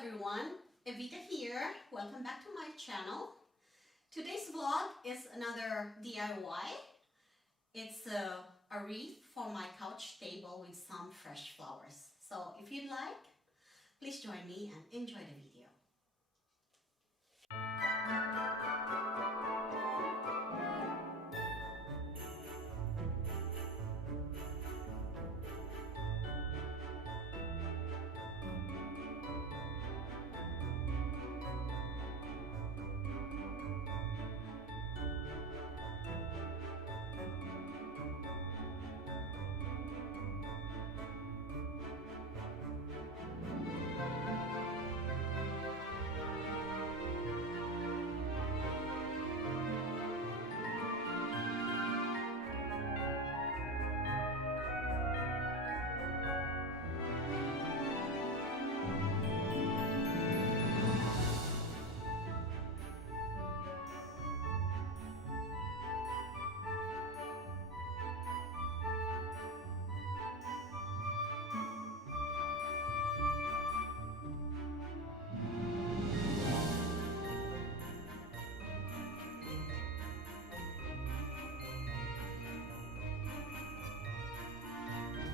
everyone, Evita here. Welcome back to my channel. Today's vlog is another DIY. It's a wreath for my couch table with some fresh flowers. So if you'd like, please join me and enjoy the video.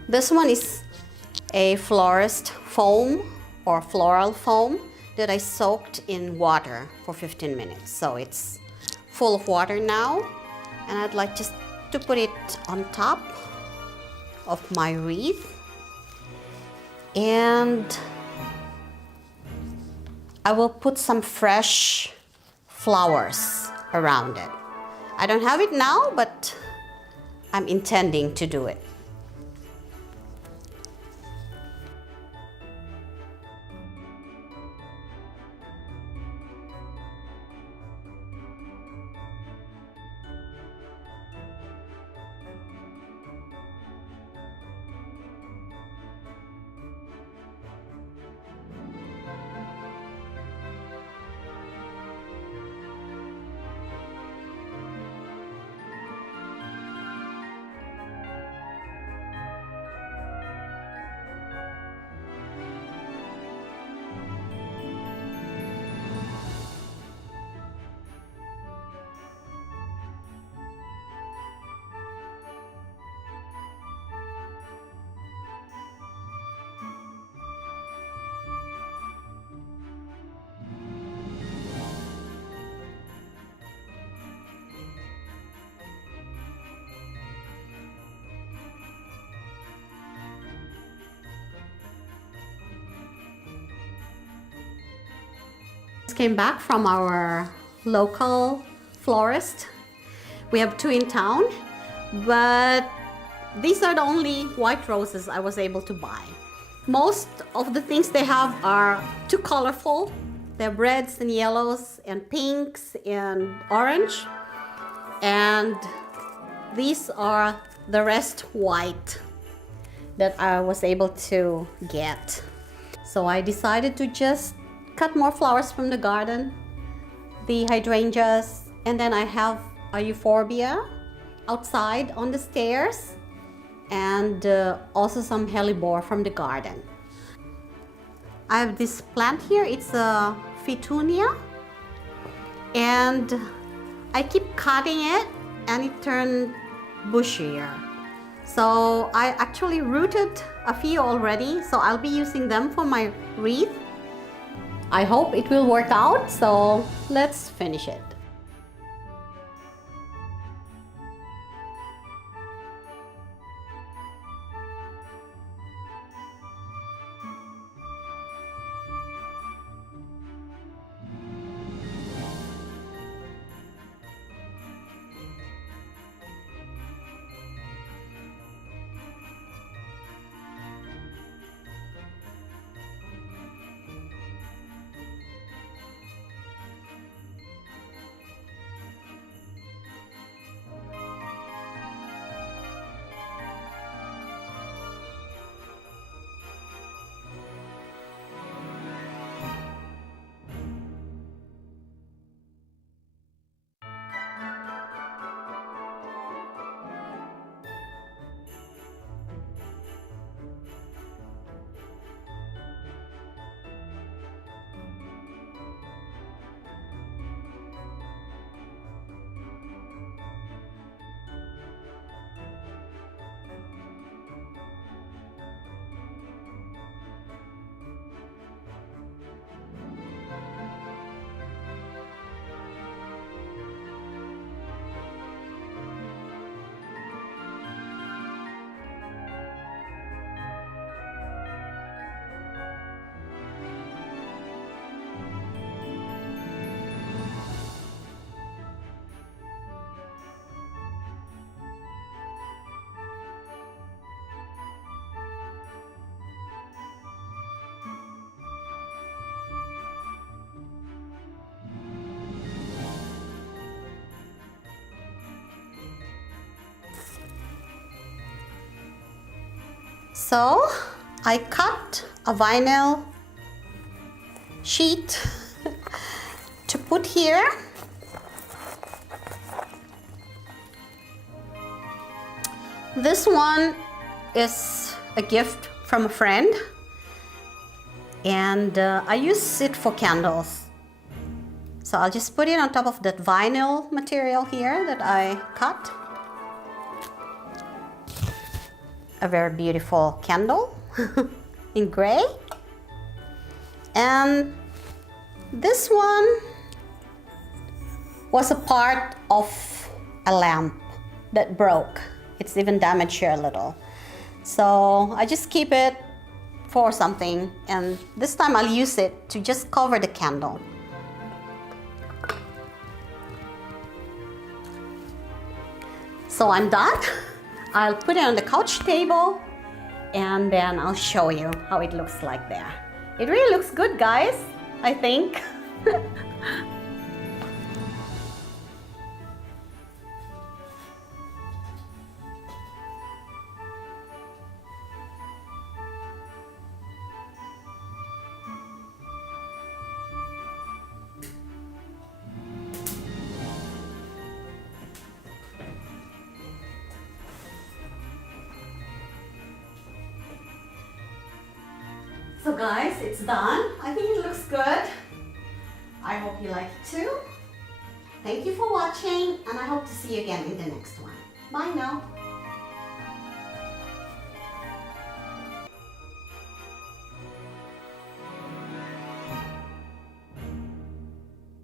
This one is a florist foam or floral foam that I soaked in water for 15 minutes. So it's full of water now, and I'd like just to put it on top of my wreath, and I will put some fresh flowers around it. I don't have it now, but I'm intending to do it. Came back from our local florist. We have two in town, but these are the only white roses I was able to buy. Most of the things they have are too colorful. They're reds and yellows and pinks and orange, and these are the rest white that I was able to get. So I decided to just cut more flowers from the garden, the hydrangeas, and then I have a euphorbia outside on the stairs, and also some hellebore from the garden. I have this plant here. It's a petunia, and I keep cutting it and it turned bushier. So I actually rooted a few already, so I'll be using them for my wreath. I hope it will work out, so let's finish it. So I cut a vinyl sheet to put here. This one is a gift from a friend, and I use it for candles. So I'll just put it on top of that vinyl material here that I cut. A very beautiful candle in gray. And this one was a part of a lamp that broke. It's even damaged here a little. So I just keep it for something, and this time I'll use it to just cover the candle. So I'm done. I'll put it on the couch table, and then I'll show you how it looks like there. It really looks good, guys, I think. So guys, it's done. I think it looks good. I hope you like it too. Thank you for watching, and I hope to see you again in the next one. Bye now.